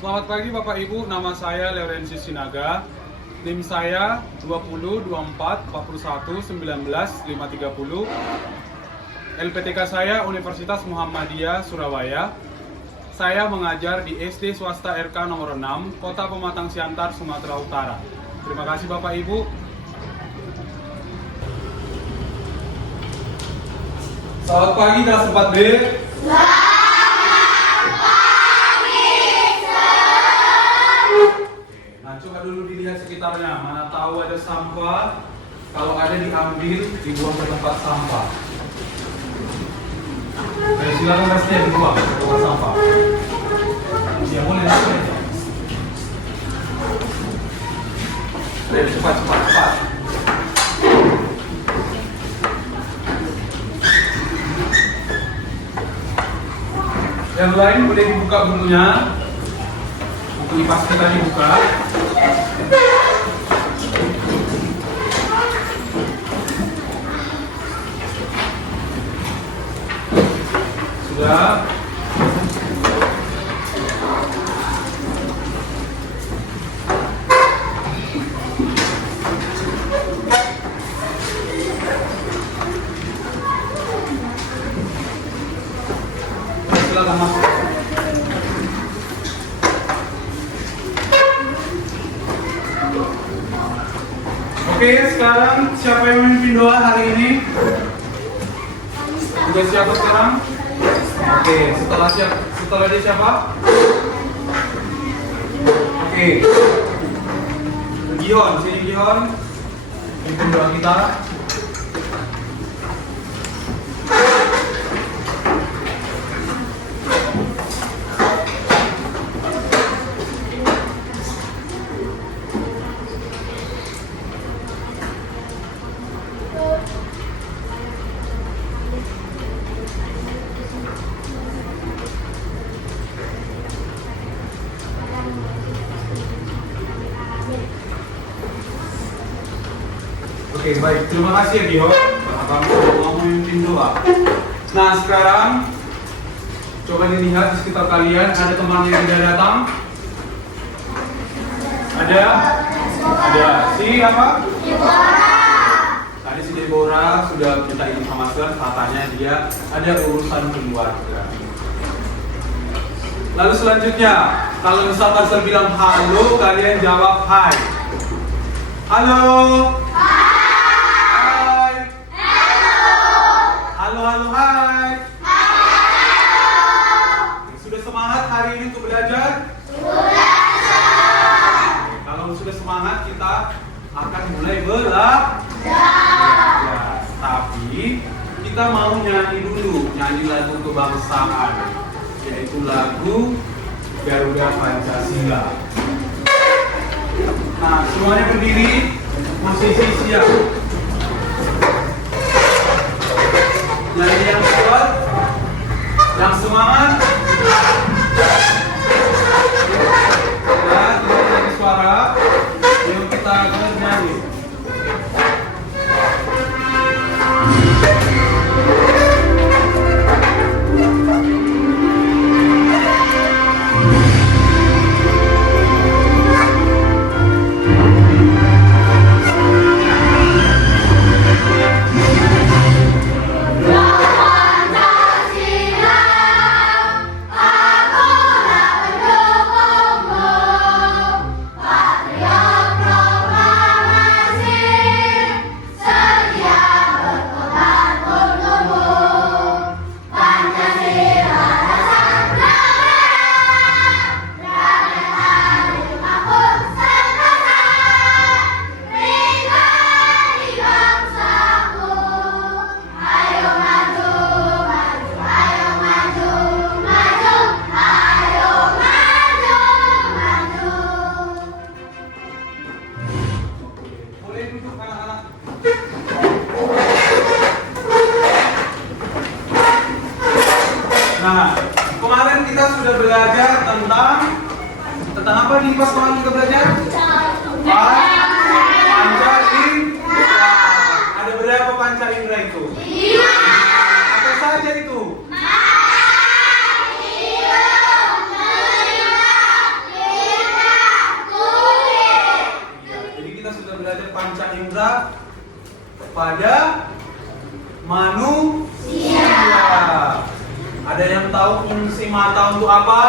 Selamat pagi Bapak Ibu, nama saya Laurensius Sinaga. NIM saya 20 24 41 19 530. LPTK saya Universitas Muhammadiyah Surabaya. Saya mengajar di SD swasta RK nomor 6, Kota Pematang Siantar, Sumatera Utara. Terima kasih Bapak Ibu. Selamat pagi kelas 4B. Nah, coba dulu dilihat sekitarnya. Mana tahu ada sampah. Kalau ada diambil, dibuang ke tempat sampah. Silakan pastinya dibuang ke tempat sampah. Ya boleh. Cepat. Yang lain boleh dibuka bukunya. Buku IPAS kita dibuka. Sudah. Silakan masuk. Oke, sekarang siapa yang memimpin doa hari ini? Sudah siapa sekarang? Oke, setelah dia siapa? Oke. Gion, sini Gion. Pimpin doa kita. Oke, baik. Terima kasih ya, Dio. Abang mau memimpin doa. Nah, sekarang coba dilihat di sekitar kalian, ada teman yang tidak datang? Ada? Ada. Si apa? Tadi si Deborah sudah kita informasikan, katanya dia ada urusan keluarga. Lalu selanjutnya, kalau misalkan saya bilang halo, kalian jawab hai. Halo. Halo, hai. Sudah semangat hari ini untuk belajar? Sudah. Kalau sudah semangat, kita akan mulai belajar. Tapi kita mau nyanyi dulu, nyanyi lagu kebangsaan, yaitu lagu Garuda Pancasila. Nah, semuanya berdiri, posisi siap. Nyanyi yang kuat, yang semangat. Dan tidak lagi suara, yuk kita bernyanyi. Nah, kemarin kita sudah belajar tentang apa nih pas kemarin kita belajar? Panca indera. Ada berapa panca indera itu? 5. Apa saja itu? terletak pada manusia. Ada yang tahu fungsi mata untuk apa?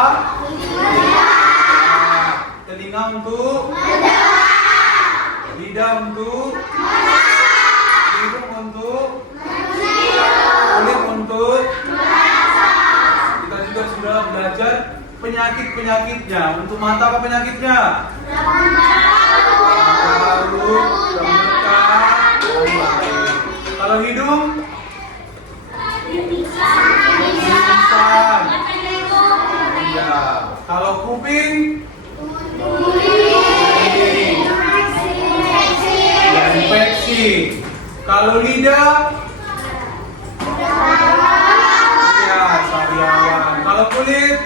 Telinga untuk lidah untuk hidung untuk kulit untuk kita juga sudah belajar penyakit-penyakitnya. Untuk mata apa penyakitnya? Lalu gemetar. Kalau hidung? Pingsan. Ya. Kalau kuping? Ya, infeksi. Kalau lidah? Ya, sariawan. Kalau kulit?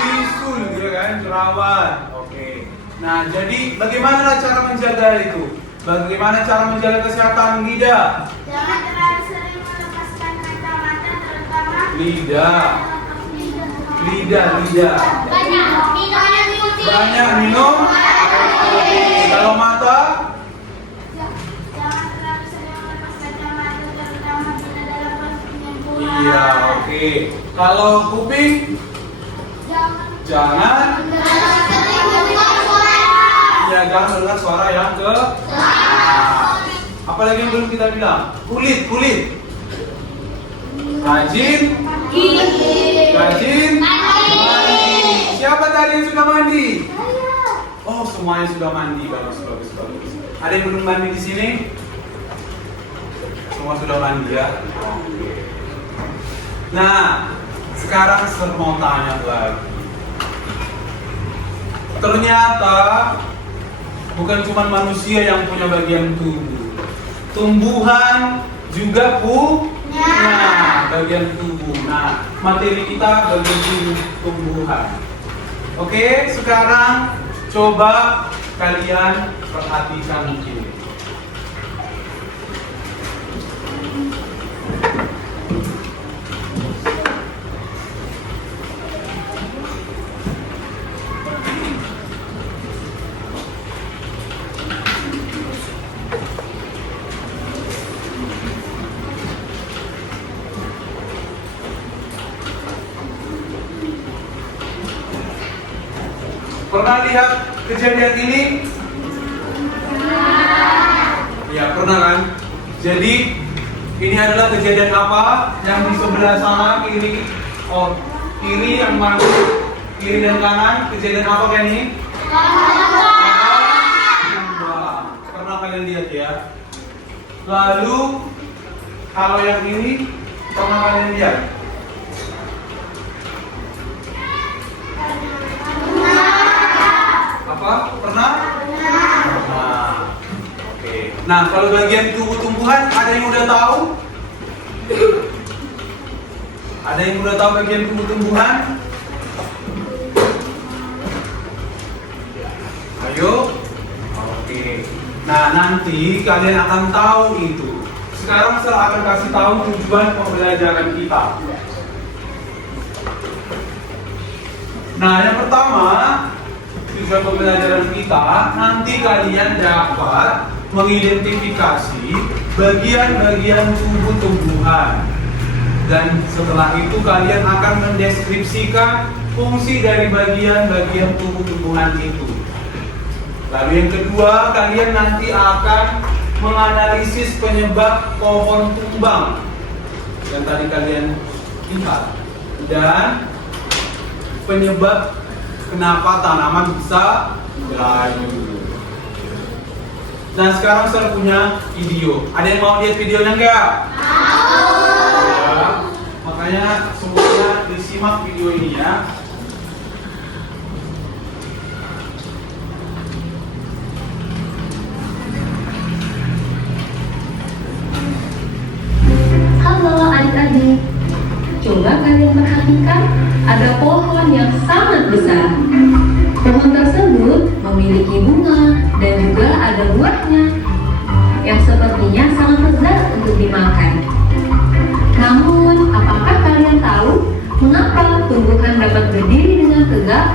Bisul, ya kan, jerawat. Oke. Nah, jadi bagaimana cara menjaga itu? Bagaimana cara menjaga kesehatan lidah? Jangan terlalu sering melepaskan kacamata, terutama Lidah. Banyak minum. Kalau mata? jangan terlalu sering melepas kacamata, terutama bila dalam proses penyembuhan. Iya, oke. Kalau kuping? Jangan. Ya, jangan mendengar suara yang ke. Apalagi yang belum kita bilang? Kulit. Rajin. Mandi. Siapa tadi yang sudah mandi? Oh, semuanya sudah mandi. Bagus. Ada yang belum mandi di sini? Semua sudah mandi ya. Oke. Nah, sekarang saya mau tanya lagi. Ternyata bukan cuma manusia yang punya bagian tubuh. Tumbuhan juga punya bagian tubuh. Nah, materi kita bagian tumbuhan. Oke, sekarang coba kalian perhatikan ini. Pernah lihat kejadian ini? Ya, pernah kan? Jadi ini adalah kejadian apa? Yang di sebelah sana kiri. Oh, kiri yang mana? Kiri dan kanan. Kejadian apa kayak ini? Pernah kalian lihat ya? Lalu kalau yang ini pernah kalian lihat? Apa? Pernah? Nah, oke. Nah, kalau bagian tubuh tumbuhan ada yang udah tahu? Ada yang udah tahu bagian tubuh tumbuhan? Ayo. Oke. Nah, nanti kalian akan tahu itu. Sekarang saya akan kasih tahu tujuan pembelajaran kita. Nah, yang pertama, tujuan pembelajaran kita, nanti kalian dapat mengidentifikasi bagian-bagian tubuh tumbuhan. Dan setelah itu kalian akan mendeskripsikan fungsi dari bagian-bagian tubuh tumbuhan itu. Lalu yang kedua, kalian nanti akan menganalisis penyebab pohon tumbang yang tadi kalian lihat. Dan penyebab kenapa tanaman bisa layu. Nah, sekarang saya punya video. Ada yang mau lihat videonya enggak? Ya, makanya semuanya disimak video ini ya. Halo adik-adik, coba kalian perhatikan ada pohon yang sangat besar. Pohon tersebut memiliki bunga dan juga ada buahnya yang sepertinya sangat lezat untuk dimakan. Namun, apakah kalian tahu mengapa tumbuhan dapat berdiri dengan tegak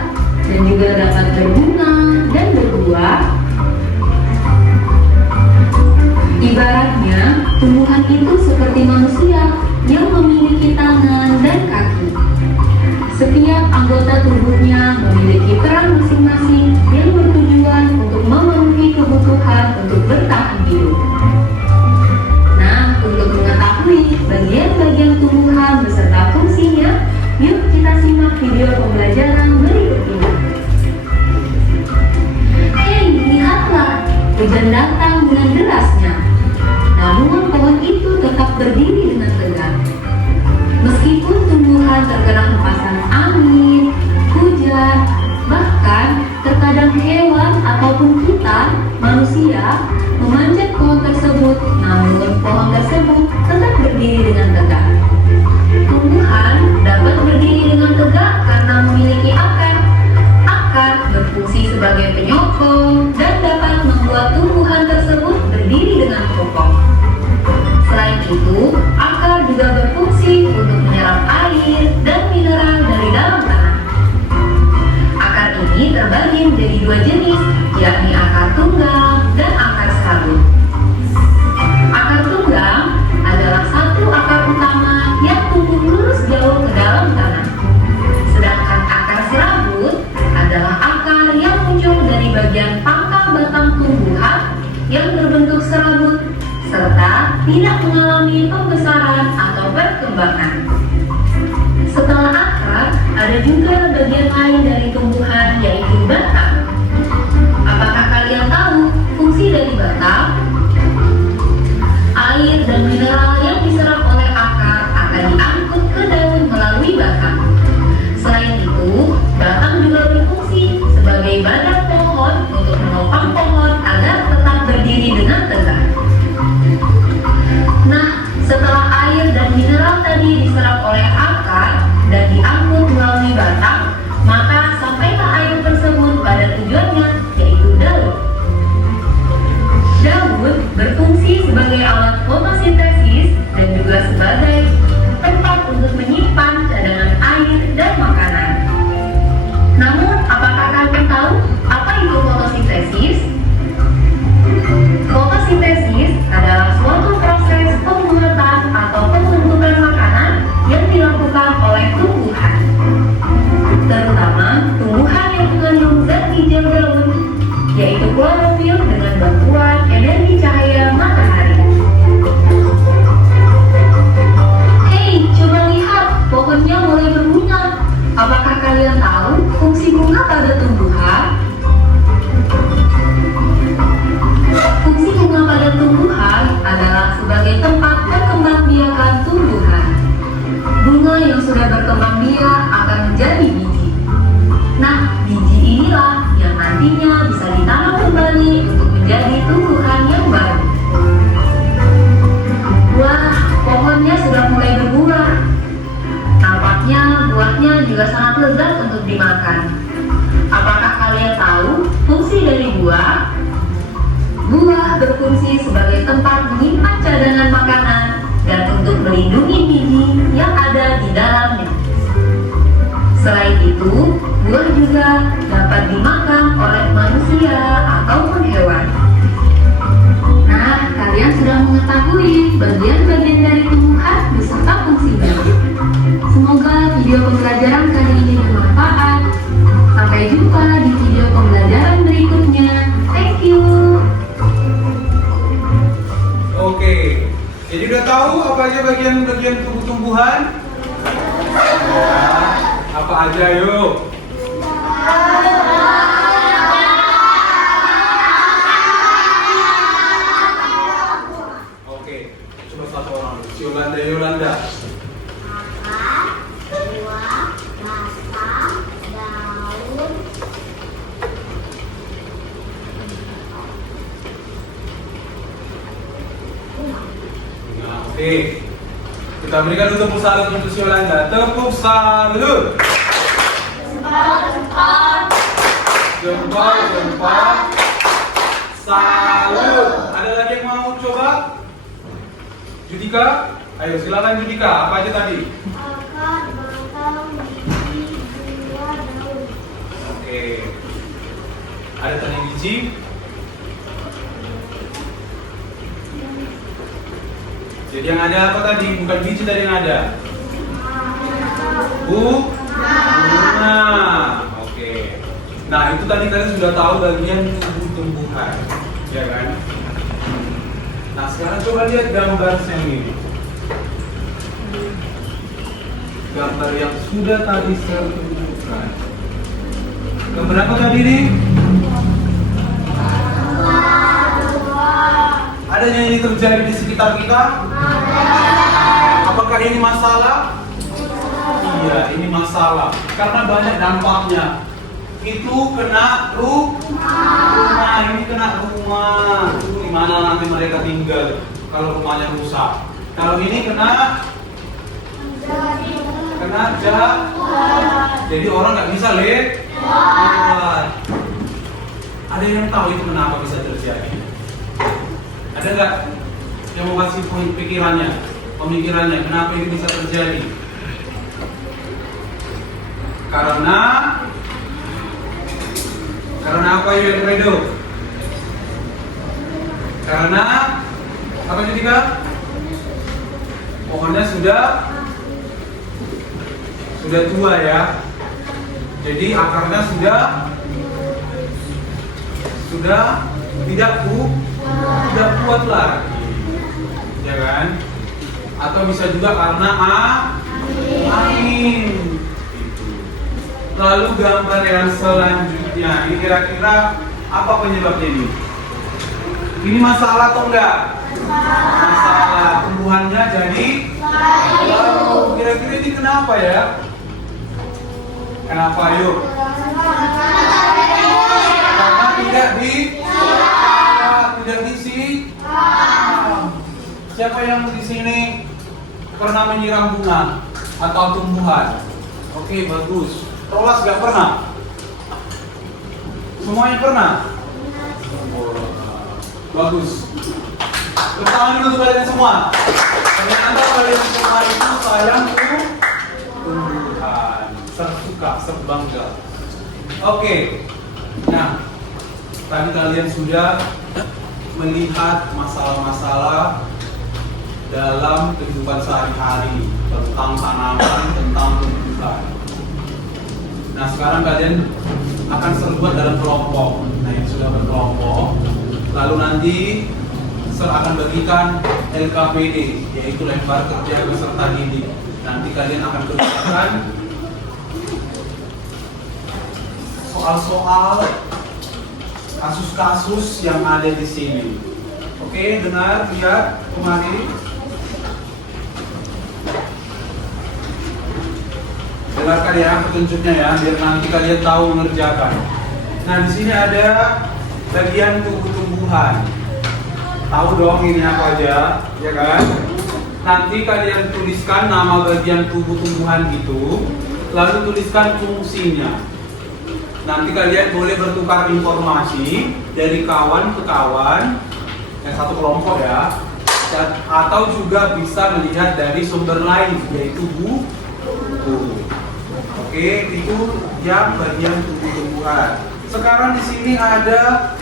dan juga dapat berbunga dan berbuah? Ibaratnya, tumbuhan itu seperti manusia yang memiliki tangan dan kaki. Setiap anggota tubuhnya memiliki peran masing-masing yang bertujuan untuk memenuhi kebutuhan untuk bertahan hidup. Nah, untuk mengetahui bagian-bagian tumbuhan beserta fungsinya, yuk kita simak video pembelajaran berikut ini. Hei, lihatlah, hujan datang dengan derasnya. Namun pohon itu tetap berdiri dengan tegak. Meskipun tumbuhan terkena hempasan angin, hujan, bahkan terkadang hewan ataupun kita, manusia, memanjat pohon tersebut, namun pohon tersebut tetap berdiri dengan tegak. Tumbuhan dapat berdiri dengan tegak karena memiliki akar. Akar berfungsi sebagai penyokong dan dapat membuat tumbuhan tersebut berdiri dengan kokoh. Selain itu, akar juga berfungsi untuk menyerap air dan mineral dari dalam tanah. Akar ini terbagi menjadi dua jenis, yakni akar tunggang dan akar serabut. Akar tunggang adalah satu akar utama yang tumbuh lurus jauh ke dalam tanah. Sedangkan akar serabut adalah akar yang muncul dari bagian pangkal batang tumbuhan yang berbentuk serabut serta tidak mengalami pembesaran atau perkembangan. Setelah akar, ada juga bagian lain dari tumbuhan yaitu batang. Apakah kalian tahu fungsi dari batang? Air dan mineral yang diserap oleh akar akan diangkut ke daun melalui batang. Selain itu, batang juga berfungsi sebagai badan pohon untuk menopang pohon agar tetap berdiri dengan tegak. Nah, setelah air dan mineral tadi diserap oleh akar dan diangkut melalui batang, maka sampailah air tersebut pada tujuannya, yaitu daun. Daun berfungsi sebagai alat fotosintesis dan juga sebagai tempat untuk menyimpan cadangan air dan makanan. Namun, apakah kalian tahu apa itu fotosintesis? Fotosintesis adalah suatu proses pembuatan atau pembentukan makanan yang dilakukan oleh tumbuhan, terutama tumbuhan yang mengandung zat hijau daun, yaitu klorofil dengan bantuan energi cahaya matahari. Hei, coba lihat, pohonnya mulai berbunga. Apakah kalian tahu fungsi bunga pada tumbuhan? Fungsi bunga pada tumbuhan adalah sebagai tempat perkembangbiakan tumbuhan. Bunga yang sudah berkembang biak akan menjadi biji. Nah, biji inilah yang nantinya bisa ditanam kembali untuk menjadi tumbuhan yang baru. Wah, pohonnya sudah mulai berbuah. Nampaknya buahnya juga sangat lezat untuk dimakan. Apakah kalian tahu fungsi dari buah? Buah berfungsi sebagai tempat menyimpan cadangan makanan dan untuk melindungi biji yang ada di dalamnya. Selain itu, buah juga dapat dimakan oleh manusia ataupun hewan. Nah, kalian sudah mengetahui bagian-bagian dari tumbuhan beserta fungsinya. Semoga video pembelajaran kali ini bermanfaat. Sampai jumpa di video pembelajaran berikutnya. Thank you. Oke, jadi udah tahu apa aja bagian-bagian tubuh tumbuhan? Apa aja yuk? Oke, coba satu orang. Si Yolanda. Akar, buah, batang, daun. Nah, oke. Kita berikan tepuk salut untuk si Yolanda. Tepuk salut. Jempol. Salut. Ada lagi yang mau coba? Judika? Ayo silakan Judika. Apa aja tadi? Akar, batang, biji, buah, daun. Oke. Ada tadi biji? Jadi yang ada apa tadi? Bukan biji tadi yang ada. Bunga. Oke. Nah, itu tadi kalian sudah tahu bagian tubuh tumbuhan, ya kan? Nah, sekarang coba lihat gambar yang ini. Gambar yang sudah tadi saya tunjukkan. Gambar apa tadi nih? Ada yang ini terjadi di sekitar kita? Apakah ini masalah? Iya, ini masalah. Karena banyak dampaknya. Itu kena rumah, ini kena rumah. Di mana nanti mereka tinggal kalau rumahnya rusak? Kalau ini kena jahat. Jadi orang nggak bisa lewat. Ada yang tahu itu kenapa bisa terjadi? Ada nggak yang mau kasih pemikirannya kenapa ini bisa terjadi? Karena apa ya Fredo? Karena apa juga? Pohonnya sudah tua ya. Jadi akarnya sudah tidak kuat lagi, ya kan? Atau bisa juga karena angin. Lalu gambar yang selanjutnya, ini kira-kira apa penyebabnya ini? Ini masalah atau enggak? Masalah. Tumbuhannya jadi lalu kira-kira ini kenapa ya? Kenapa yuk? Karena tidak diisi. Siapa yang di sini pernah menyiram bunga atau tumbuhan? Oke, bagus. Rolas gak pernah? Semuanya pernah? Bagus. Bertangan dulu kalian semua. Ternyata kalian semua itu sayang tumbuhan, tersuka, terbangga. Oke. Nah, tadi kalian sudah melihat masalah-masalah dalam kehidupan sehari-hari tentang tanaman, tentang tumbuhan. Nah, sekarang kalian akan terlibat dalam kelompok. Nah, yang sudah berkelompok, lalu nanti Sir akan bagikan LKPD, yaitu lembar kerja peserta didik. Nanti kalian akan kerjakan soal-soal kasus-kasus yang ada di sini. Oke, dengar, lihat, kemari. Dengarkan ya petunjuknya ya, biar nanti kalian tahu mengerjakan. Nah, di sini ada bagian tubuh tumbuhan. Tahu dong ini apa aja, ya kan? Nanti kalian tuliskan nama bagian tubuh tumbuhan itu, lalu tuliskan fungsinya. Nanti kalian boleh bertukar informasi dari kawan ke kawan, yang satu kelompok ya, atau juga bisa melihat dari sumber lain, yaitu buku. Oke, itu yang bagian tumbuh-tumbuhan. Sekarang di sini ada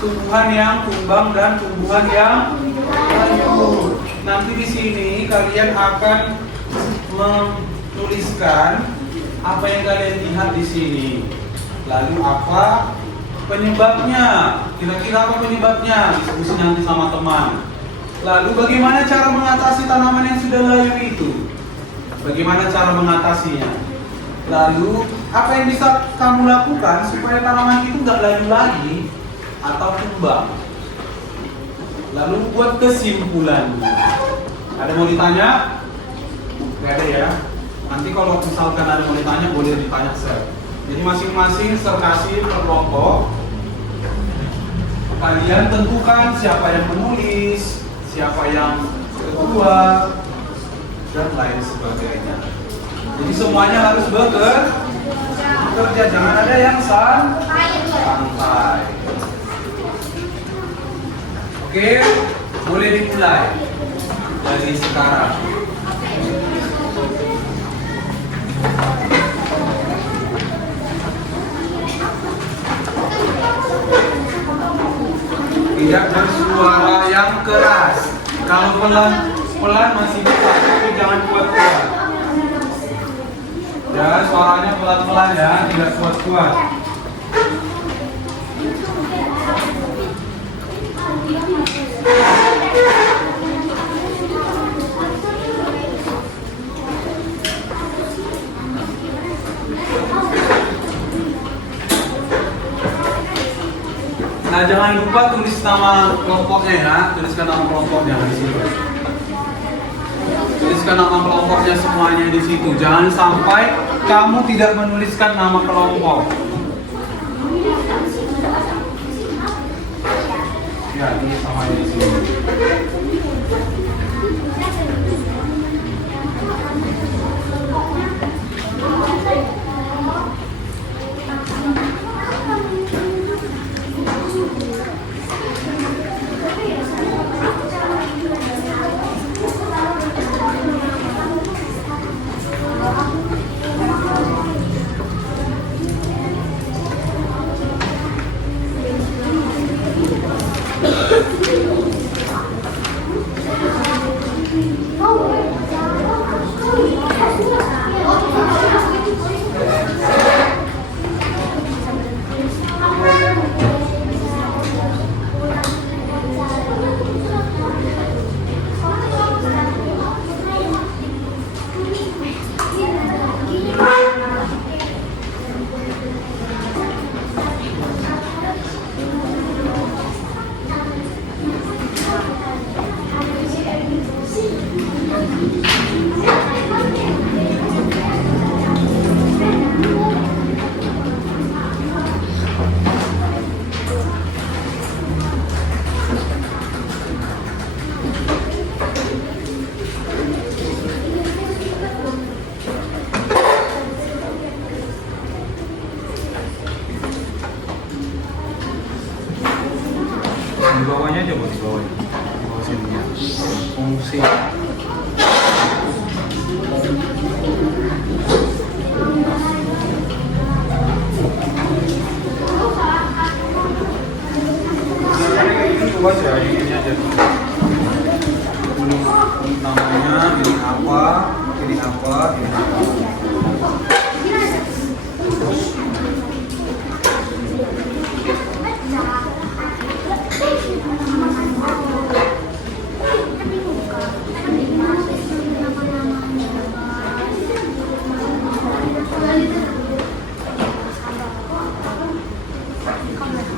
tumbuhan yang tumbang dan tumbuhan yang layu. Nanti di sini kalian akan menuliskan apa yang kalian lihat di sini. Lalu apa penyebabnya? Kira-kira apa penyebabnya? Diskusi nanti sama teman. Lalu bagaimana cara mengatasi tanaman yang sudah layu itu? Bagaimana cara mengatasinya? Lalu apa yang bisa kamu lakukan supaya tanaman itu nggak layu lagi atau tumbang? Lalu buat kesimpulannya. Ada mau ditanya? Gak ada ya. Nanti kalau misalkan ada mau ditanya, boleh ditanya saya. Jadi masing-masing Sir kasih per kelompok. Kalian tentukan siapa yang menulis, siapa yang kedua, dan lain sebagainya. Jadi semuanya harus bekerja, jangan ada yang santai. Oke, boleh dimulai dari sekarang. Tidak bersuara yang keras. Kalau pelan pelan masih bisa, tapi jangan kuat-kuat. Ya, suaranya pelan-pelan ya, tidak kuat-kuat. Nah, jangan lupa tulis nama kelompoknya ya, tuliskan nama kelompoknya di situ. Tuliskan nama kelompoknya semuanya di situ. Jangan sampai kamu tidak menuliskan nama kelompok. Ya, tulis namanya di sini. Di bawahnya aja, Bu, di bawahnya. Di bawah sini ya. Fungsi. Luas ya, ini aja. Namanya, ini apa, ini apa, ini apa.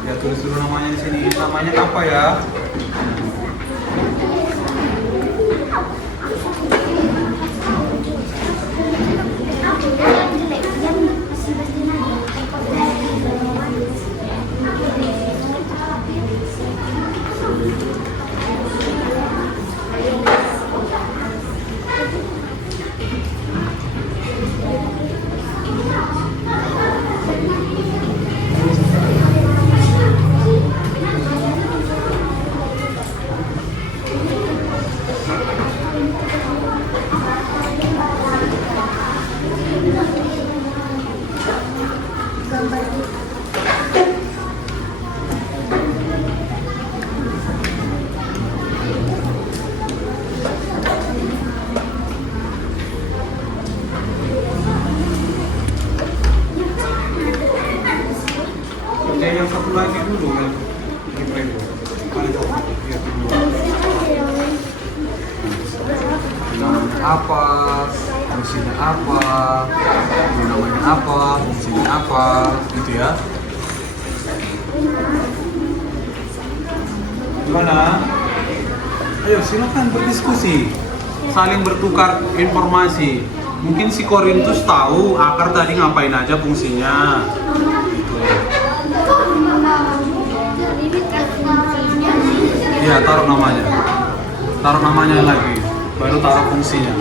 Ya, tulis dulu namanya di sini. Namanya apa ya? Yang satu lagi dulu kan. Ini play dulu. Paling bawah. Lihat dulu. Namanya apa? Fungsinya apa? Namanya apa? Fungsinya apa? Gitu ya. Gimana? Ayo silakan berdiskusi. Saling bertukar informasi. Mungkin si Korintus tahu akar tadi ngapain aja fungsinya. Gitu. Iya, taruh namanya. Taruh namanya lagi, baru taruh fungsinya.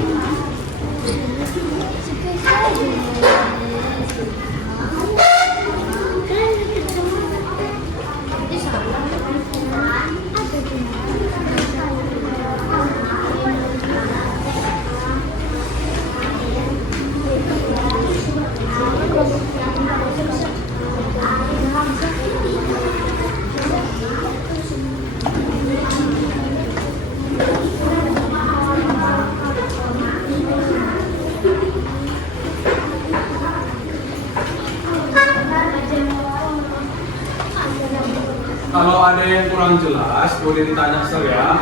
Kalau ada yang kurang jelas, boleh ditanya saya.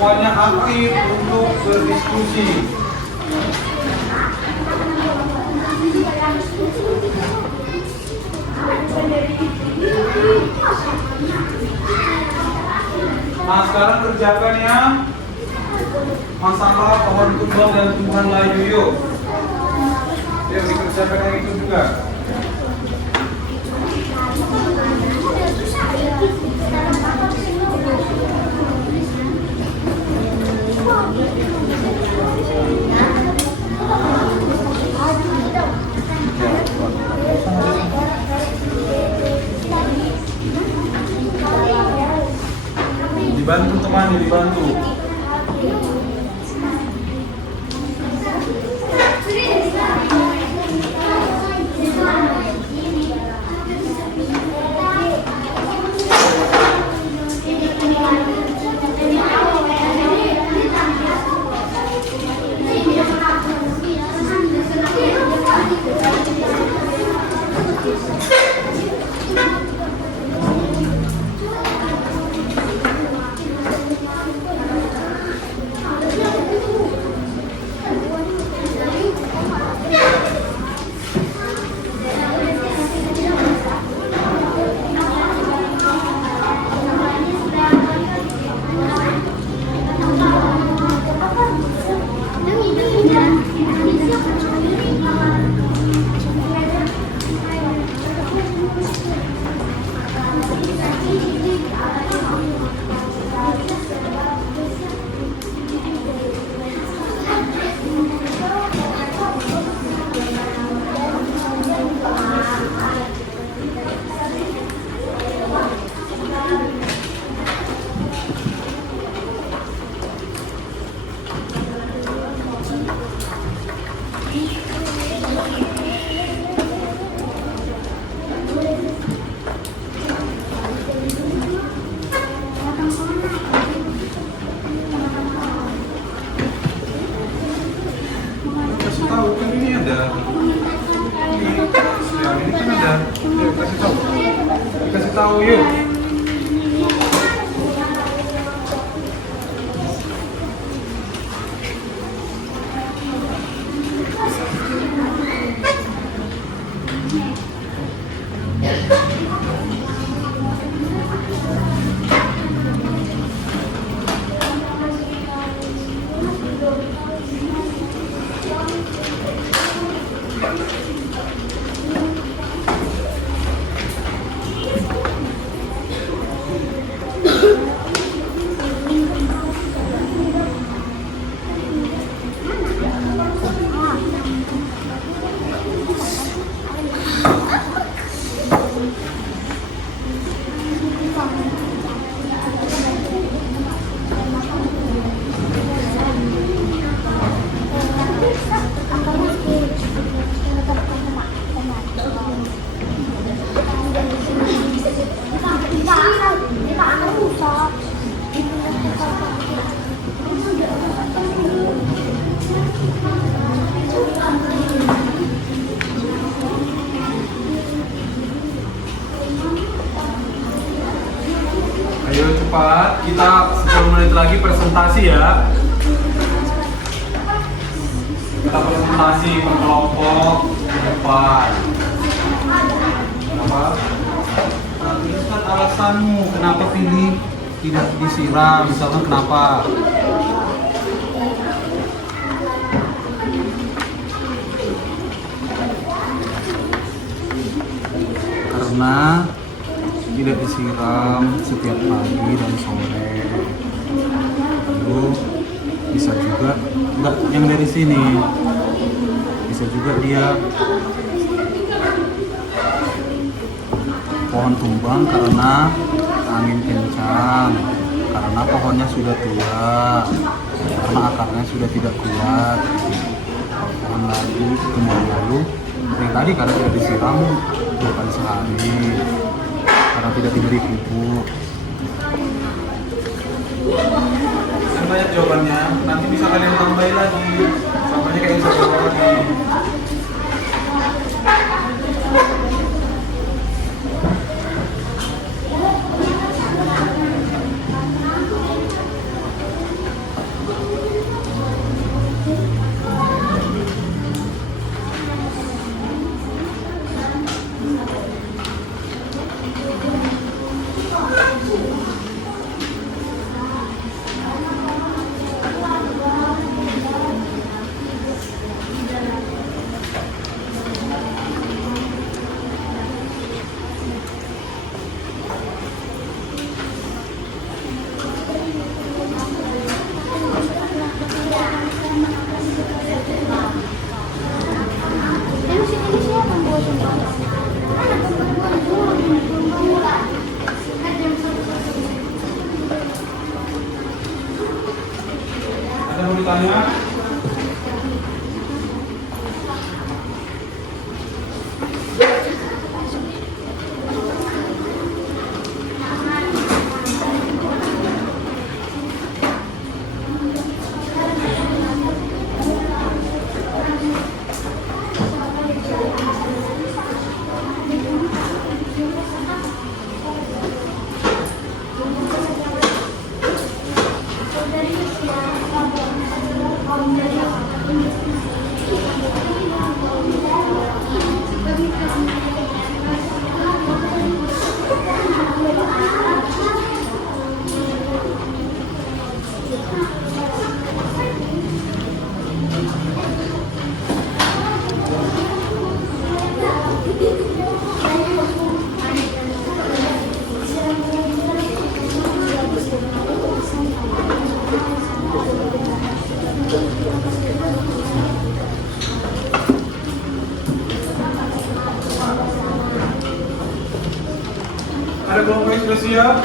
Semuanya aktif untuk berdiskusi. Nah, sekarang kerjakan ya masalah pohon tumbang dan tumbuhan layu yuk. Yuk dikerjakan yang itu juga. Dibantu temannya, dibantu. Kasih tahu kan ini ada. Ya, ini kan ada. Yuk kasih tahu. Kasih tahu yuk. Ayo cepat, kita 10 menit lagi presentasi ya. Kita presentasi per kelompok di depan. Kenapa? Tuliskan alasanmu kenapa pilih tidak disiram, misalkan kenapa? Karena tidak disiram setiap pagi dan sore. Lalu bisa juga enggak yang dari sini, bisa juga dia pohon tumbang karena angin kencang, karena pohonnya sudah tua, karena akarnya sudah tidak kuat. Pohon layu, tumbuhan layu yang tadi karena tidak disiram 2 kali sehari, karena tidak diberi pupuk. Kan banyak jawabannya, nanti bisa kalian tambahin lagi. Contohnya kayak bisa jawab lagi. Ada mau ditanya? Ada kelompok yang sudah siap?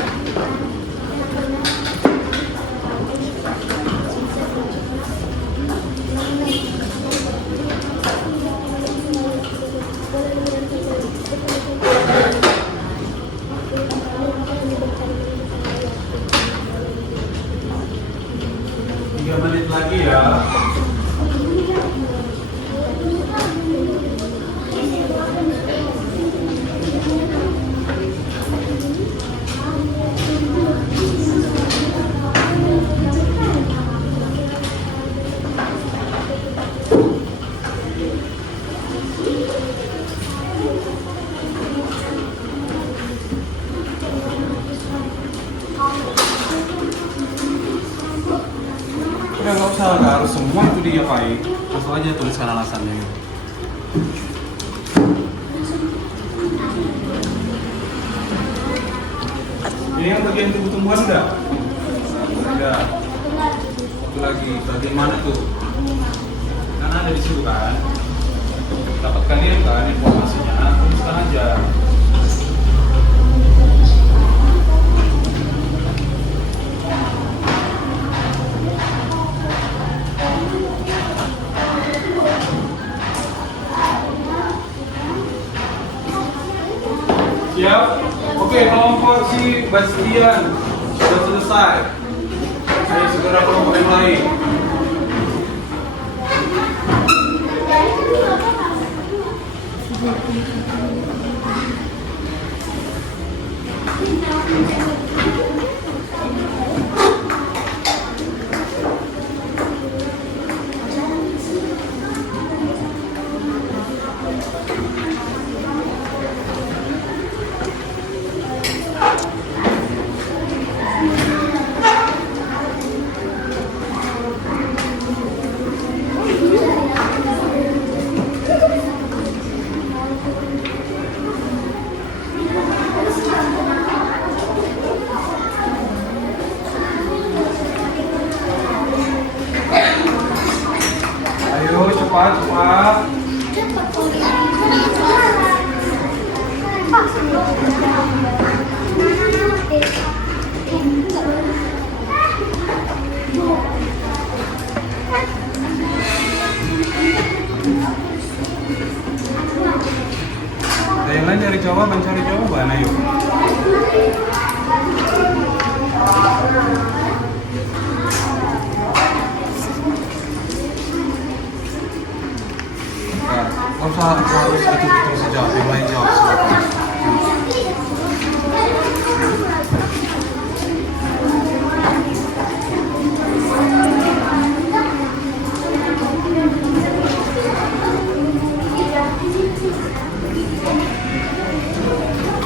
Tiga menit lagi ya. Udah nggak usah, nggak harus semua itu diapain. Langsung aja tuliskan alasannya. Ini yang bagian tumbuh-tumbuhan udah? Udah. Satu lagi, bagian mana tuh? Kan ada di situ kan? Dapatkan dia kan informasinya, tuliskan aja. Siap? Oke, kelompok si Bastian sudah selesai. Saya segera kelompok yang lain. Ayo cepat cepat. Ada yang lain cari jawaban, ayo. Nggak usah harus itu terus jawab, yang lain jawab silakan.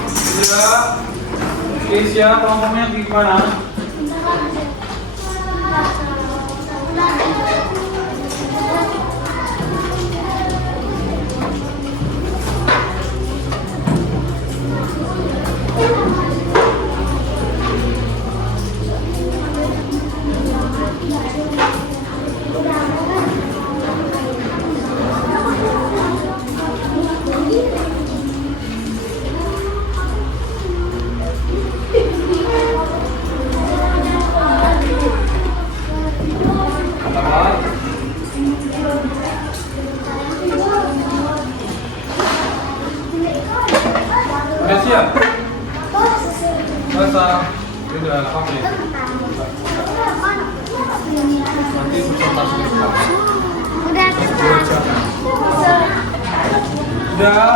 Sudah, Keisha, kelompoknya gimana? mengikuti presentasi kita. Udah, Ustaz. Udah.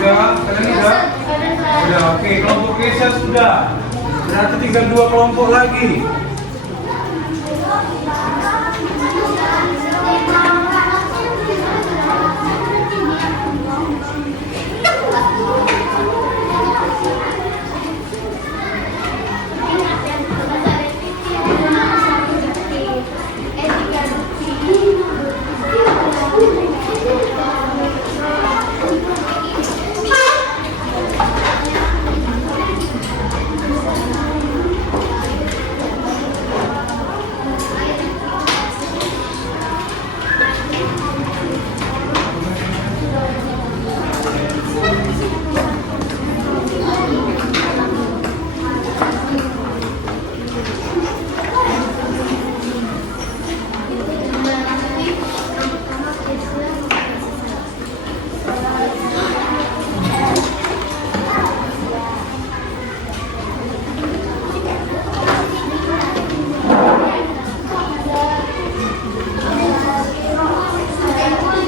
Udah, kalian udah? Udah, oke. Kelompok Keisha sudah. Berarti tinggal 2 kelompok lagi.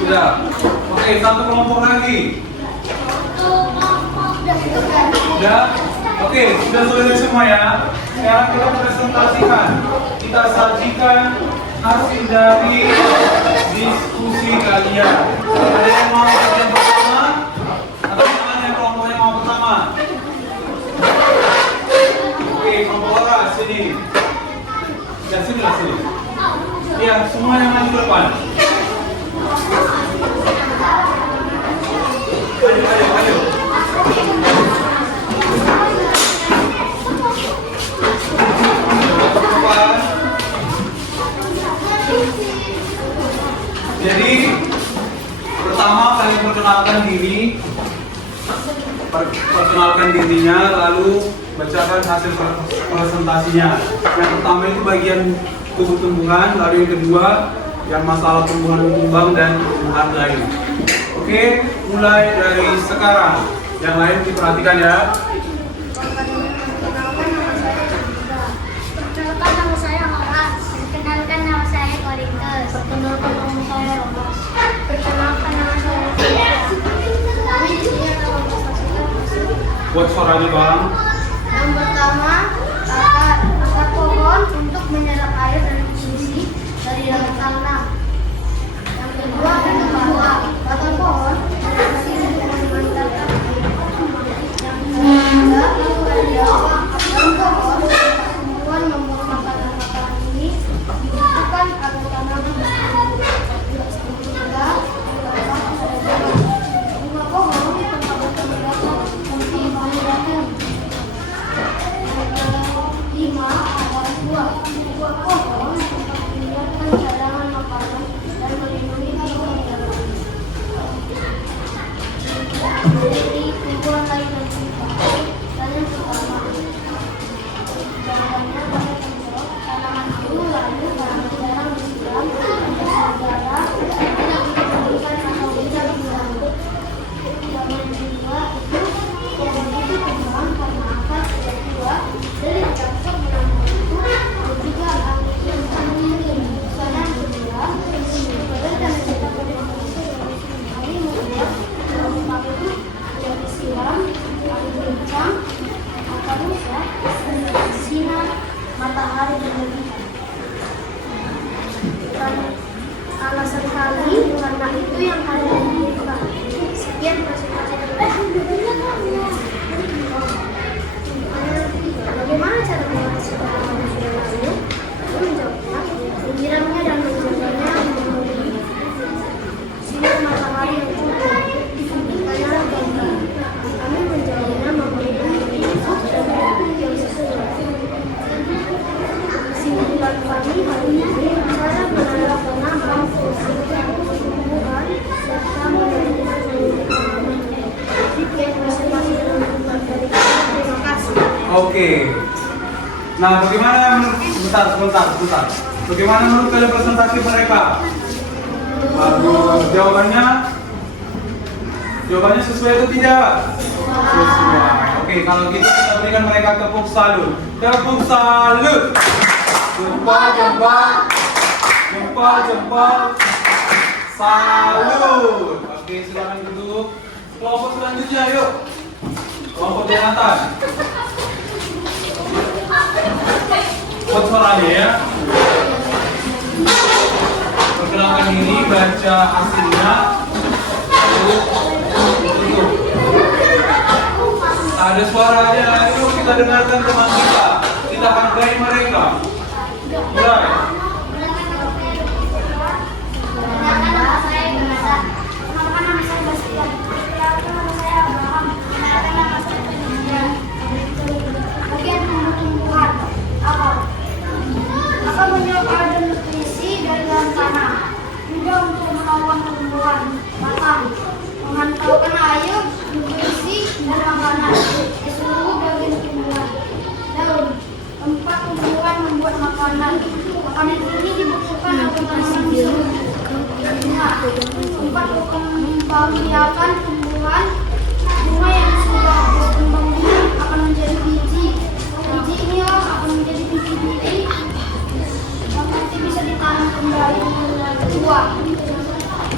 Sudah. Oke, 1 kelompok lagi. Sudah. Oke, sudah selesai semua ya. Sekarang kita presentasikan. Kita sajikan hasil dari diskusi kalian. Ada yang mau yang pertama? Atau mana yang kelompoknya mau pertama? Oke, kelompok Laura sini. Ya sini lah sini. Ya, semua yang maju ke depan. Ayo. Jadi pertama kalian perkenalkan dirinya, lalu bacakan hasil presentasinya. Yang pertama itu bagian tumbuh-tumbuhan, lalu yang kedua yang masalah tumbuhan tumbang dan tumbuhan lain. Oke, mulai dari sekarang. Yang lain diperhatikan ya. Perkenalkan nama saya Horas. Perkenalkan nama saya Korintus. Perkenalkan nama saya Romas. Perkenalkan nama saya Kami di sini akan mempresentasikan Buat suaranya bang. yang pertama, akar pohon untuk menyerap air dan nutrisi dari dalam tanah. Yang kedua, bawah batang pohon berfungsi untuk memancarkan air. Yang ketiga, daun pohon tumbuhan membuat makanan ini dibutuhkan agar tanah bertumbuh. Yang ketiga, bunga pohon tempat bertenaga fungsi menghidratkan. Lima, buah pohon untuk menyiapkan cadangan makanan dan melindungi hewan. Jadi tumbuhan lain dan sifat. Dan yang pertama, jawabannya pada tengok tanaman itu lalu jarang disiram segala tidak dikecualikan atau tidak diganggu. Jawaban kedua itu pohon itu tumbuhan karena akar tidak kuat dari cocok dengan itu dan juga angin yang sendiri. Yang kedua, pada dan kita pada ini membuat dampak itu Oke. Nah, bagaimana menurut sebentar. Bagaimana menurut kalian presentasi mereka? Bagus. Jawabannya sesuai atau tidak? Sesuai. Oke, kalau gitu kita berikan mereka tepuk salut. Tepuk salut. Jempol. Salut. Oke, silakan duduk. Kelompok selanjutnya, yuk. Kelompok Jonathan. Buat suaranya ya. Perkenalkan ini baca aslinya. Ada suaranya, yuk kita dengarkan teman kita. Kita hargai mereka. Mulai. Akan menyerap air dan nutrisi dari dalam tanah, juga untuk menolong tumbuhan batang, menghantarkan air, nutrisi, dan makanan ke seluruh bagian tumbuhan. Daun, tempat tumbuhan membuat makanan. Makanan ini dibutuhkan agar tanaman bisa tumbuh. Tempat membiarkan tumbuhan. Bunga yang sudah berkembang biak akan menjadi biji. Biji ini akan menjadi biji-biji yang nanti bisa ditanam kembali buah.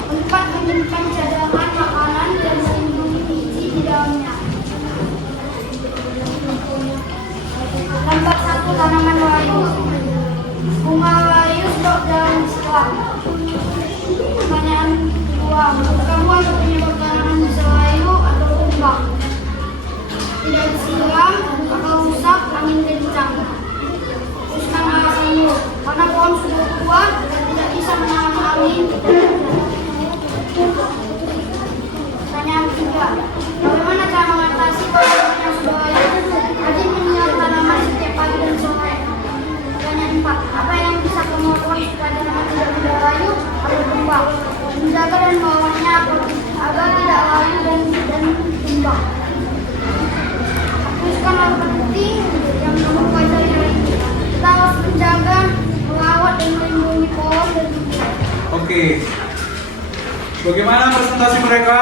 Tempat menyimpan cadangan makanan dan melindungi biji di dalamnya. Lembar 1, tanaman layu. Bunga layu stok dalam silang. Pertanyaan 2. Kamu ada penyebab tanaman bisa layu atau tumbang? Tidak disiram atau rusak angin kencang. Teruskan alasanmu. Karena pohon sudah tua dan tidak bisa menahan angin. Pertanyaan 3. Bagaimana cara mengatasi tanaman yang sudah layu? Rajin menyiram tanaman setiap pagi dan sore. Pertanyaan 4. Apa yang bisa kamu lakukan supaya tanaman tidak mudah layu atau tumbang? Menjaga dan merawatnya agar tidak layu dan tumbang. Teruskan hal penting yang kamu pelajari hari ini. Kita harus menjaga, merawat dan melindungi pohon dan tumbuhan. Oke. Bagaimana presentasi mereka?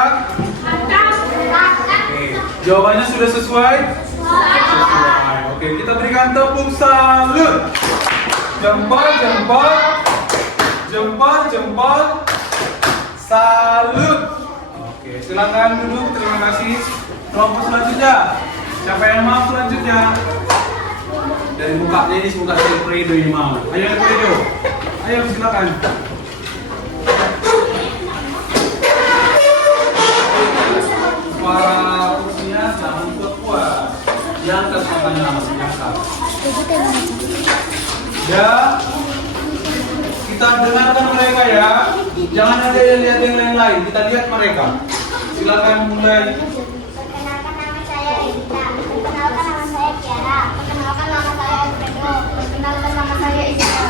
Oke. Jawabannya sudah sesuai? Sesuai. Oke, kita berikan tepuk salut. Jempol. Salut. Oke, silakan duduk. Terima kasih. Kelompok selanjutnya. Siapa yang mau selanjutnya? Dari mukanya ini semoga Fredo yang mau. Ayo Fredo. Ayo silakan. Suara kursinya jangan kuat. Diangkat suaranya masih diangkat. Ya. Kita dengarkan mereka ya. Jangan ada yang lihat yang lain. Kita lihat mereka. Silakan mulai. Perkenalkan nama saya Evita. Perkenalkan nama saya Kiara. Perkenalkan nama saya Alfredo. Perkenalkan nama saya Isra.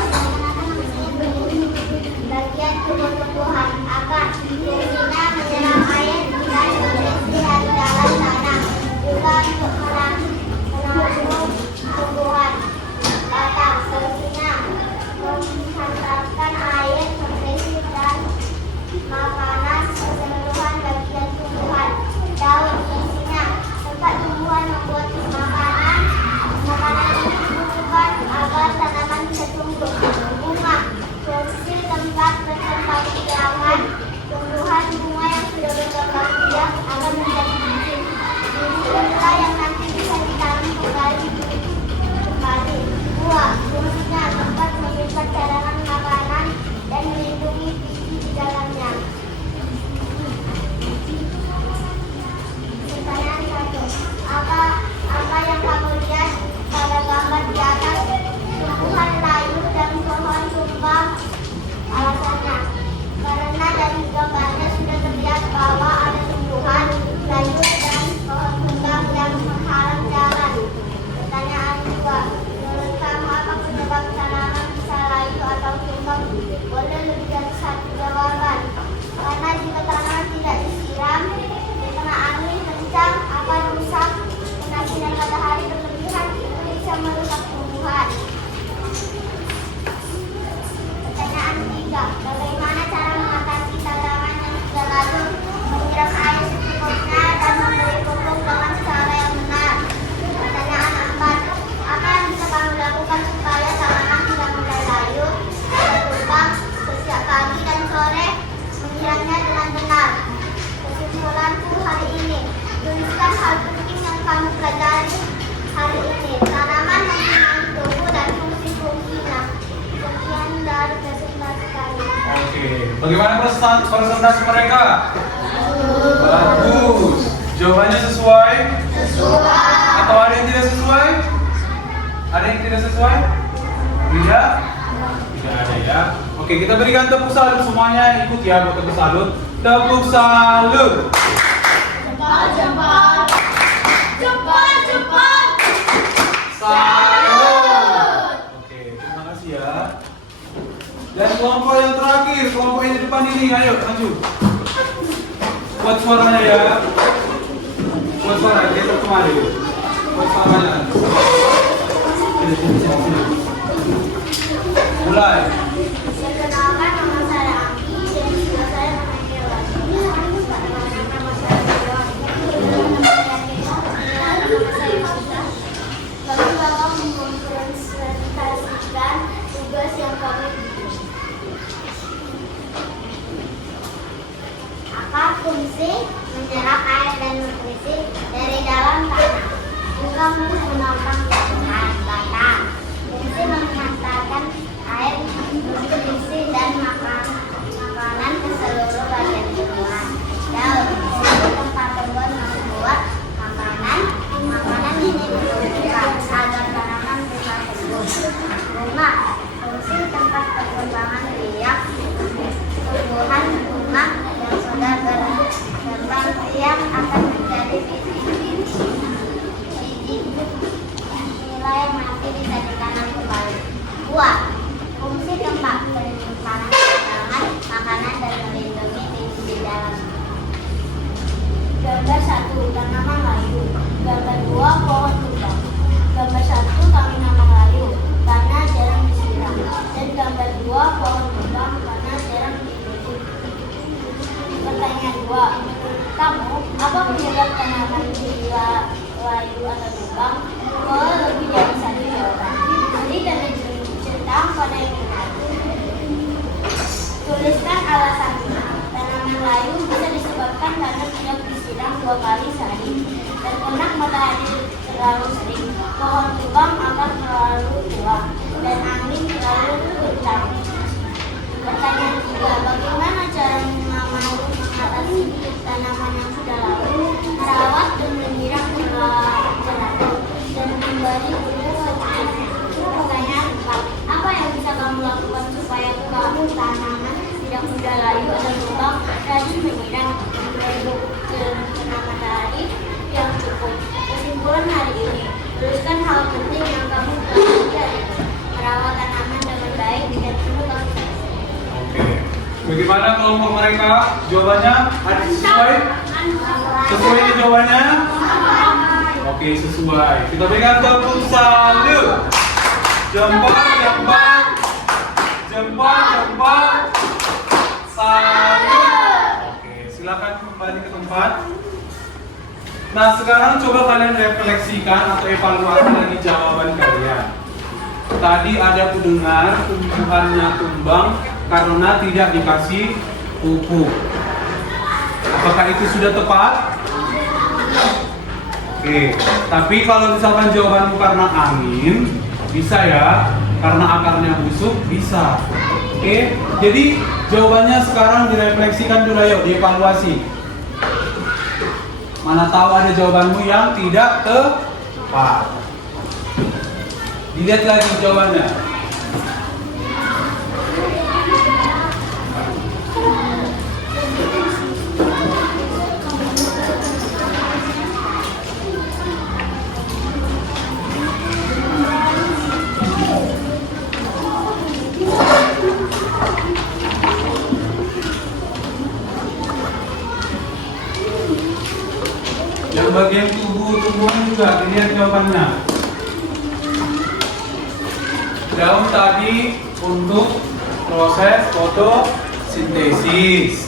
Bagian tumbuh-tumbuhan akan fungsinya menyeram air dan nutrisi dari dalam tanah, juga untuk menanam tumbuhan batang. Fungsinya menghantarkan air, nutrisi dan makanan ke seluruhan bagian tumbuhan. Daun, fungsinya tempat tumbuhan membuat makanan. Makanan ini dibutuhkan agar tanaman bisa tumbuh. Bunga, fungsi tempat berkembang biakan tumbuhan hal penting yang kamu pelajari hari ini? Tanaman mempunyai tubuh dan fungsi-fungsinya. Sekian dari presentasi kami. Oke, bagaimana presentasi mereka? Bagus. Jawabannya sesuai? Sesuai. Atau ada yang tidak sesuai? Ada yang tidak sesuai? Tidak? Tidak ada ya. Oke, kita berikan tepuk salut semuanya. Ikut ya buat tepuk salut. Tepuk salut. Cepat, cepat. Cepat, cepat. Salut. Oke, terima kasih ya. Dan kelompok yang terakhir, kelompok yang di depan ini, ayo maju. Buat suaranya ya. Buat suara, kita kemari. Buat suaranya. Mulai. Perkenalkan, nama saya Anggi dan juga saya namanya Dewa. Nama saya Dewa. Nama saya Mausa. Lalu Bapak mempresentasikan tugas yang kami beri. Apa fungsi menyerap air dan nutrisi dari dalam tanah? Juga menambang kebutuhan tanah. Fungsi menghantarkan air, nutrisi dan makanan ke seluruh bagian tumbuhan. Daun, itu tempat tumbuhan membuat makanan ini dibutuhkan agar tanaman bisa tumbuh. Bunga, fungsi tempat perkembangan biak tumbuhan bunga yang sudah berkembang yang akan menjadi bibit nilai yang nanti bisa ditanam kembali. Buah, fungsi tempat penyimpanan makanan dan melindungi bibit di dalam. Gambar 1, tanaman layu. Gambar 2, pohon tumbang. Gambar 1, tanaman layu karena jarang disiram. Dan gambar 2, pohon tumbang karena jarang diberi. Pertanyaan 2, menurut kamu apa penyebab tanaman layu atau tumbang? Kalau lebih dari satu jawaban, beri tanda centang pada yang benar. Tuliskan alasannya. Tanaman layu bisa disebabkan karena tidak disiram 2 kali sehari dan kena matahari terlalu sering. Pohon tumbang akan terlalu tua dan angin terlalu kencang. Pertanyaan 3, bagaimana cara mengatasi tanaman yang sudah layu, merawat dan menyiram teratur dan kembali tumbuh seperti Pertanyaan 4, apa yang bisa kamu lakukan supaya kamu tanaman tidak mudah layu atau tumbang, rajin menyiram untuk kena matahari yang cukup. Kesimpulan hari ini, tuliskan hal penting yang kamu pelajari hari ini. Merawat tanaman dengan baik dan penuh kasih sayang. Oke. Bagaimana kelompok mereka? Jawabannya ada sesuai? Sesuai ini jawabannya? Oke, sesuai. Kita berikan tepuk salut. Jempol, jempol. Jempol, jempol. Salut. Oke, silakan kembali ke tempat. Nah, sekarang coba kalian refleksikan atau evaluasi lagi jawaban kalian. Tadi ada kudengar tumbuhannya tumbang karena tidak dikasih pupuk. Apakah itu sudah tepat? Oke, tapi kalau misalkan jawabanmu karena angin, bisa ya, karena akarnya busuk, bisa. Oke, jadi jawabannya sekarang direfleksikan dulu, ayo dievaluasi. Mana tahu ada jawabanmu yang tidak tepat. Dilihat lagi jawabannya. Yang bagian tumbuhan juga dilihat jawabannya. Daun tadi untuk proses fotosintesis.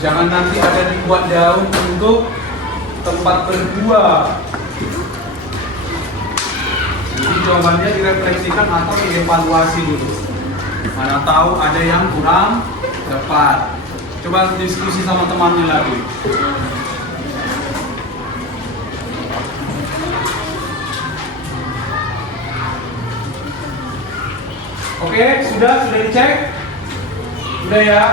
Jangan nanti ada dibuat daun untuk tempat berbuah. Jadi jawabannya direfleksikan atau dievaluasi dulu. Mana tahu ada yang kurang tepat. Coba diskusi sama temannya lagi. Oke, sudah dicek? Sudah ya?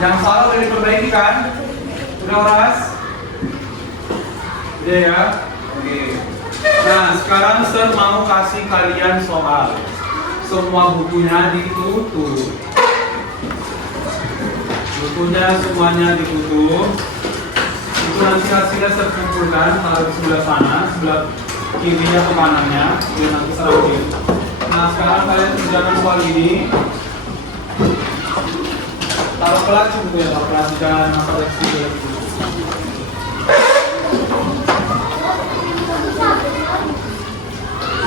Yang salah udah diperbaiki kan? Sudah Horas? Sudah ya? Oke. Nah, sekarang Sir mau kasih kalian soal. Semua bukunya ditutup. Bukunya semuanya ditutup. Itu nanti hasilnya Sir kumpulkan, taruh di sebelah sana, sebelah kiri atau kanannya, biar nanti serangin. Nah, sekarang kalian kerjakan soal ini. Taruh kelas bukunya, taruh kelas dan masa leksi.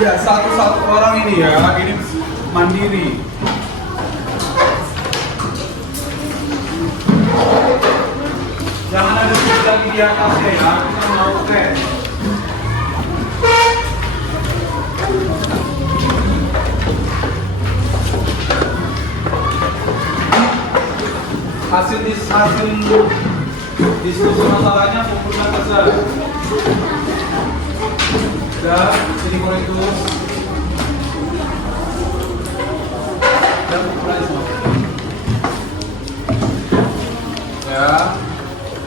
Ya, satu-satu orang ini ya, ini mandiri. Jangan ada tulis lagi di atasnya ya, kita mau keren. Hasil diskusi masalahnya kumpulkan besar. Dan sini korektus. Dan kumpulan semua. Ya,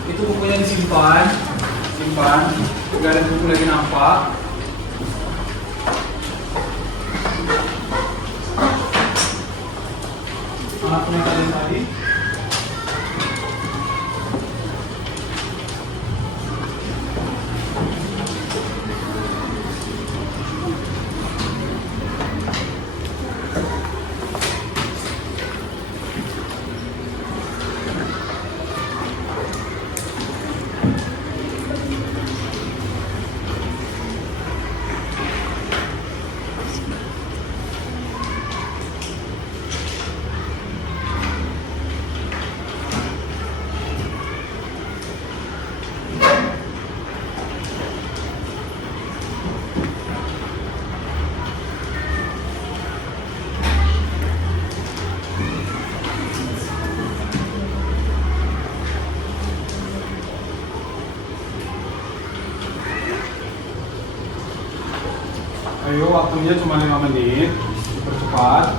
itu bukunya disimpan, nggak ada buku lagi nampak. Mana punya kalian tadi? Ayo, waktunya cuma 5 menit, dipercepat.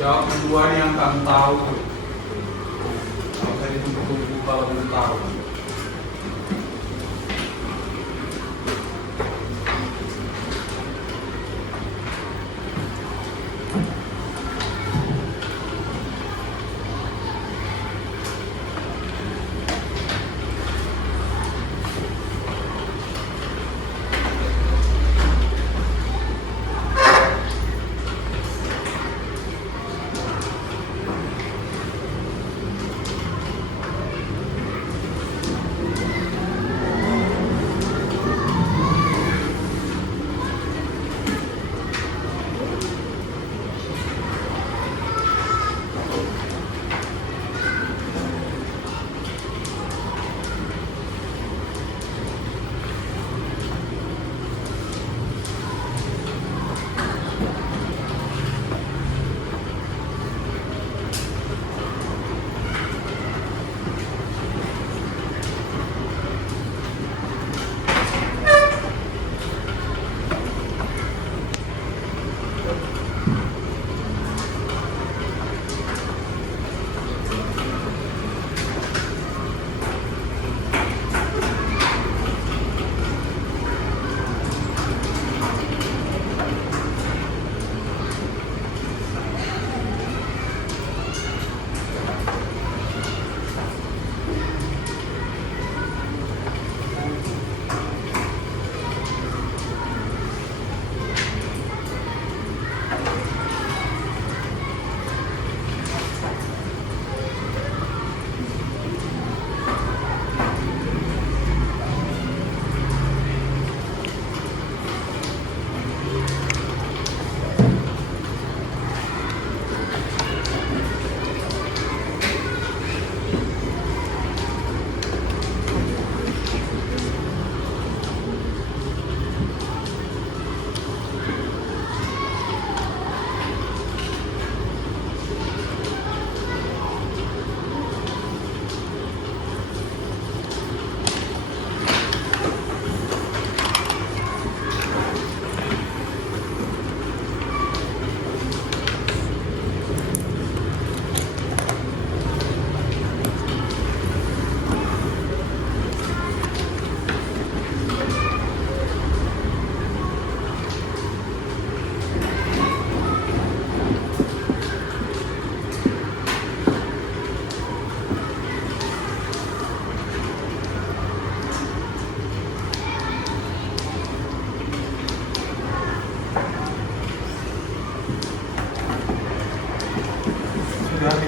Jawab kedua yang kamu tahu. Kalau tadi tunggu-tunggu kalau belum tahu.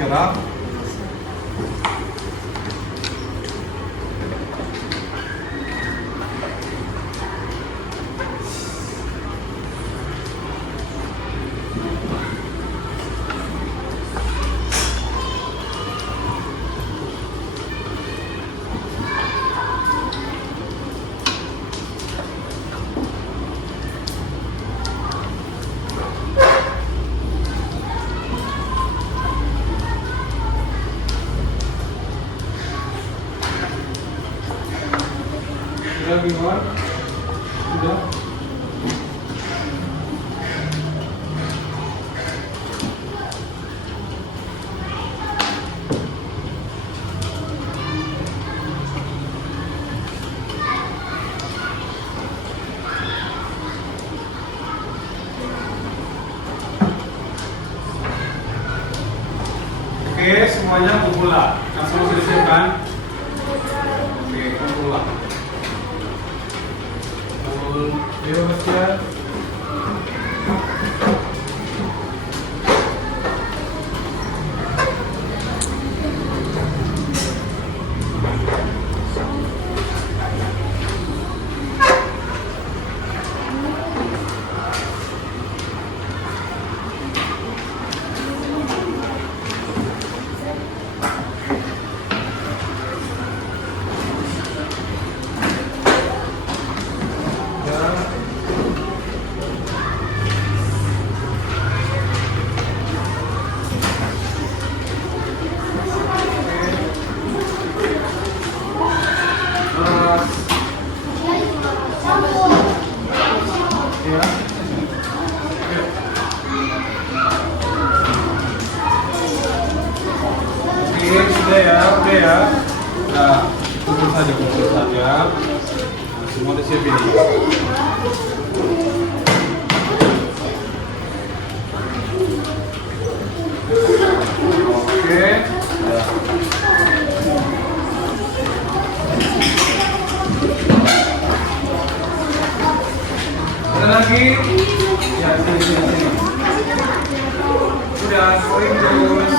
merah. Sudah Bimor? Sudah? Oke, semuanya kumpul lah. Langsung sudah siap kan? Oke, kumpul lah. Ayo baca. Sudah ya, udah ya. Nah, kumpul saja, kumpul saja. Nah, semua udah siap ini. Oke. Ada lagi? Ya, sini. Sudah, sering terus.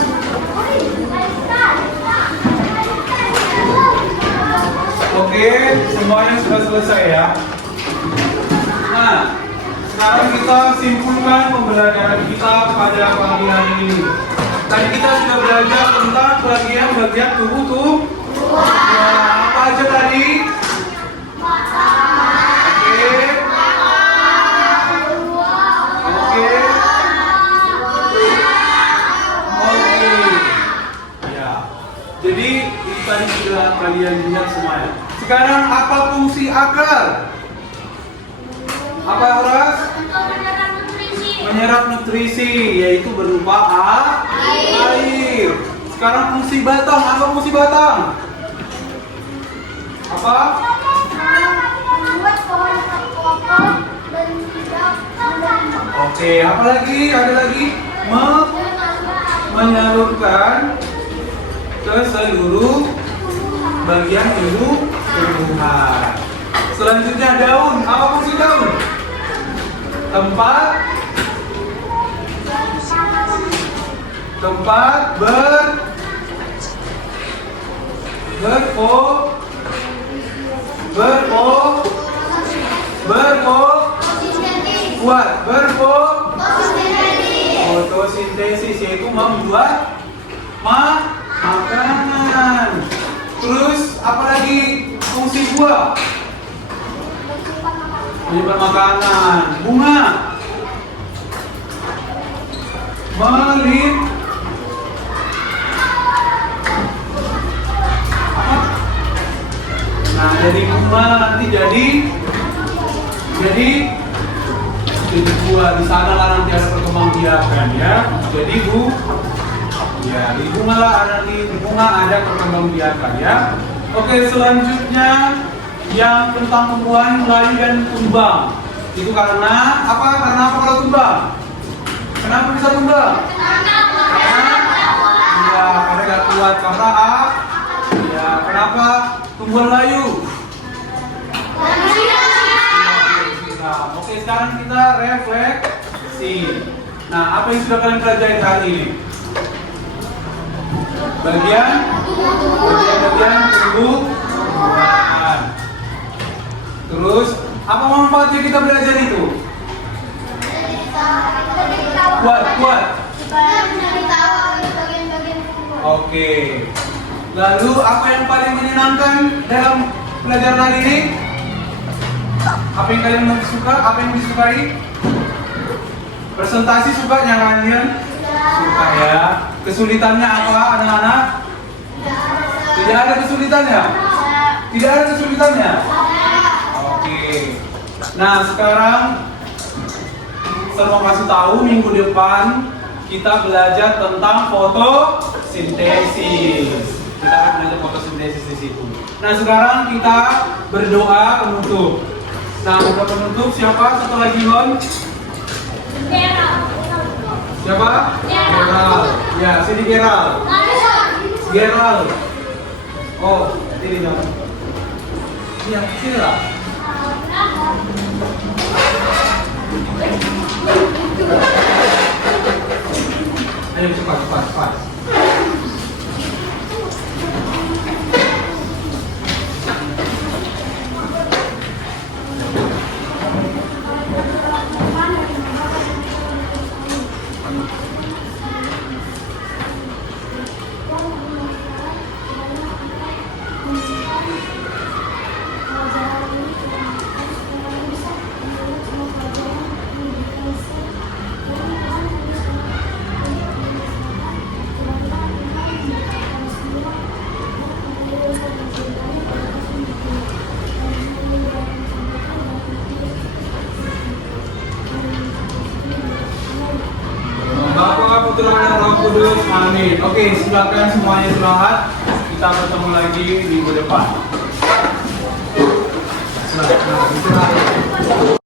Oke, semuanya sudah selesai ya. Nah, sekarang kita simpulkan pembelajaran kita pada pagi hari ini. Tadi kita sudah belajar tentang bagian-bagian tubuh. Ya, apa aja tadi? Oke. Ya. Jadi itu tadi sudah kalian lihat semuanya. Sekarang apa fungsi akar? Apa Horas? Menyerap nutrisi, yaitu berupa air. Sekarang fungsi batang, apa fungsi batang? Apa? Oke, apa lagi? Ada lagi? Menyalurkan ke seluruh bagian tubuh tumbuhan. Selanjutnya daun. Apa fungsi daun? Tempat fotosintesis, yaitu membuat makanan. Terus apa lagi fungsi buah? Menyimpan makanan. Bunga nah, jadi bunga nanti jadi buah. Di sana lah nanti ada perkembangbiakan ya. Jadi di bunga lah ada perkembangbiakan ya. Oke, selanjutnya yang tentang tumbuhan layu dan tumbang. Itu karena apa? Karena apa kalau tumbang? Kenapa bisa tumbang? Karena gak kuat. Karena ya, kenapa tumbuhan layu? Oke, sekarang kita refleksi. Nah, apa yang sudah kalian pelajari hari ini? Bagian tumbuh-tumbuhan. Terus, apa manfaatnya kita belajar itu? Kuat. Oke. Lalu apa yang paling menyenangkan dalam pelajaran hari ini? Apa yang kalian suka? Apa yang disukai? Presentasi suka kalian? Suka ya. Kesulitannya apa anak-anak? Tidak ada kesulitannya? Tidak ada kesulitannya? Oke. Nah sekarang saya mau kasih tahu minggu depan kita belajar tentang fotosintesis. Kita akan belajar fotosintesis di situ. Nah sekarang kita berdoa penutup. Nah berdoa penutup siapa? Satu lagi Hon. Siapa? Geral. Ya sini Geral. Geral. Oh ini dong. Iya sini lah. Ayo cepat. Bapa, Putra, dan Roh Kudus. Amin. Oke, silakan semuanya istirahat. Kita bertemu lagi minggu depan. Silakan istirahat.